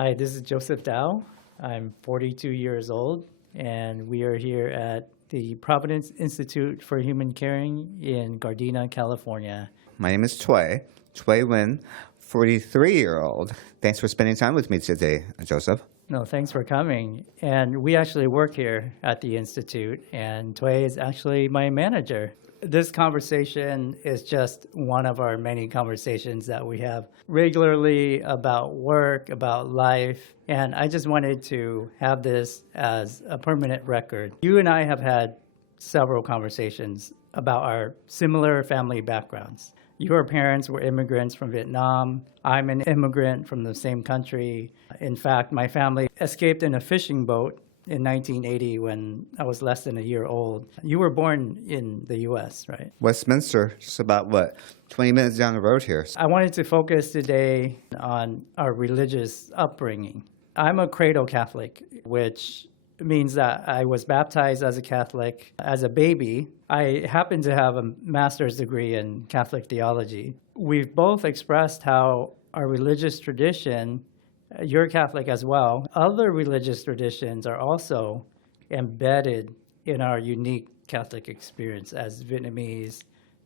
Hi, this is Joseph Dao. I'm 42 years old, and we are here at the Providence Institute for Human Caring in Gardena, California. My name is Tue Nguyen, 43-year-old. Thanks for spending time with me today, Joseph. No, thanks for coming. And we actually work here at the Institute, and Tue is actually my manager. This conversation is just one of our many conversations that we have regularly about work, about life, and I just wanted to have this as a permanent record. You and I have had several conversations about our similar family backgrounds. Your parents were immigrants from Vietnam. I'm an immigrant from the same country. In fact, my family escaped in a fishing boat in 1980 when I was less than a year old. You were born in the U.S., right? Westminster, just about, 20 minutes down the road here. I wanted to focus today on our religious upbringing. I'm a cradle Catholic, which means that I was baptized as a Catholic as a baby. I happen to have a master's degree in Catholic theology. We've both expressed how our religious tradition, you're Catholic as well, other religious traditions are also embedded in our unique Catholic experience as Vietnamese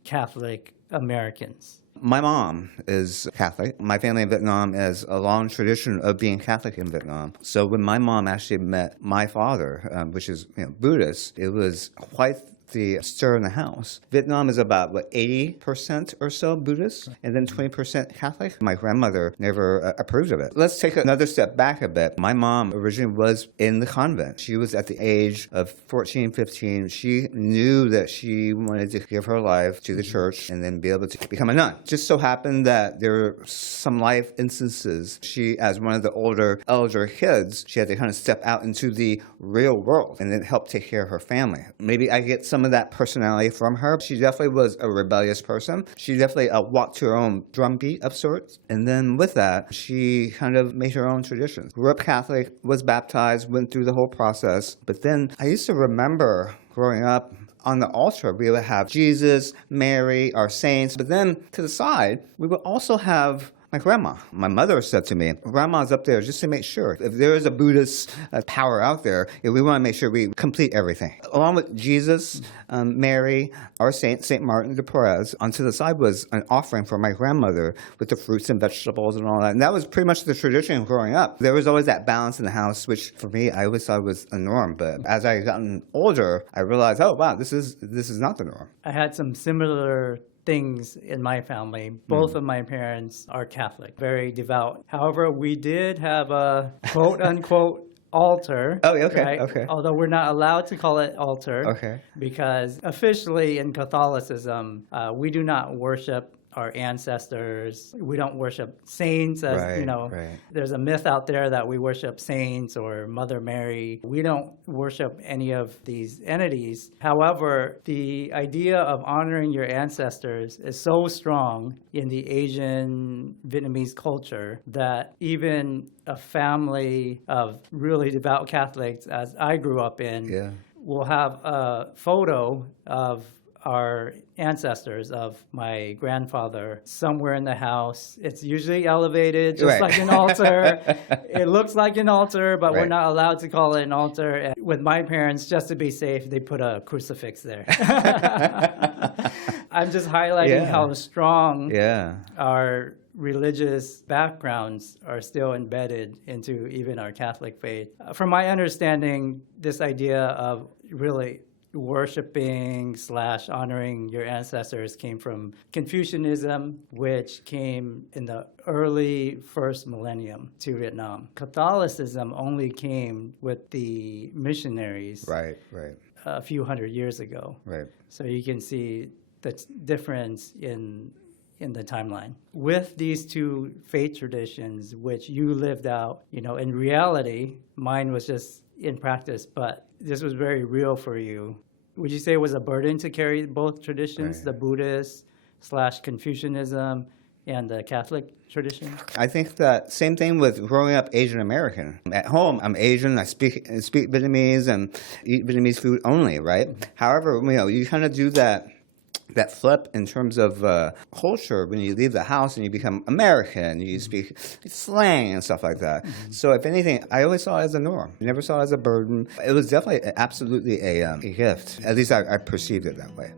Catholic Americans. My mom is Catholic. My family in Vietnam has a long tradition of being Catholic in Vietnam. So when my mom actually met my father, which is Buddhist, it was quite the stir in the house. Vietnam is about, 80% or so Buddhist, and then 20% Catholic. My grandmother never approved of it. Let's take another step back a bit. My mom originally was in the convent. She was at the age of 14, 15. She knew that she wanted to give her life to the church and then be able to become a nun. Just so happened that there were some life instances. She, as one of the elder kids, she had to kind of step out into the real world and then help take care of her family. Maybe I get some of that personality from her. She definitely was a rebellious person. She definitely walked to her own drumbeat of sorts. And then with that, she kind of made her own traditions. Grew up Catholic, was baptized, went through the whole process. But then I used to remember growing up, on the altar, we would have Jesus, Mary, our saints. But then to the side, we would also have my grandma. My mother said to me, Grandma's up there just to make sure. If there is a Buddhist power out there, we want to make sure we complete everything. Along with Jesus, Mary, our saint, St. Martin de Porres, onto the side was an offering for my grandmother with the fruits and vegetables and all that. And that was pretty much the tradition growing up. There was always that balance in the house, which for me, I always thought was a norm. But as I gotten older, I realized, oh, wow, this is not the norm. I had some similar things in my family. Both of my parents are Catholic, very devout. However, we did have a quote-unquote altar. Oh, okay, right? okay. Although we're not allowed to call it altar, Okay. because officially in Catholicism, we do not worship our ancestors. We don't worship saints, as Right. There's a myth out there that we worship saints or Mother Mary. We don't worship any of these entities. However, the idea of honoring your ancestors is so strong in the Asian Vietnamese culture that even a family of really devout Catholics, as I grew up in, will have a photo of our ancestors, of my grandfather, somewhere in the house. It's usually elevated, just like an altar. It looks like an altar, but we're not allowed to call it an altar. And with my parents, just to be safe, they put a crucifix there. I'm just highlighting how strong our religious backgrounds are still embedded into even our Catholic faith. From my understanding, this idea of really worshiping / honoring your ancestors came from Confucianism, which came in the early first millennium to Vietnam. Catholicism only came with the missionaries a few hundred years ago. So you can see the difference in the timeline. With these two faith traditions, which you lived out, in reality, mine was just in practice, but this was very real for you. Would you say it was a burden to carry both traditions, the Buddhist / Confucianism and the Catholic tradition? I think that same thing with growing up Asian American. At home, I'm Asian. I speak Vietnamese and eat Vietnamese food only, right? However, you kind of do that that flip in terms of culture when you leave the house and you become American, you speak slang and stuff like that. So if anything, I always saw it as a norm. I never saw it as a burden. It was definitely absolutely a gift. At least I perceived it that way.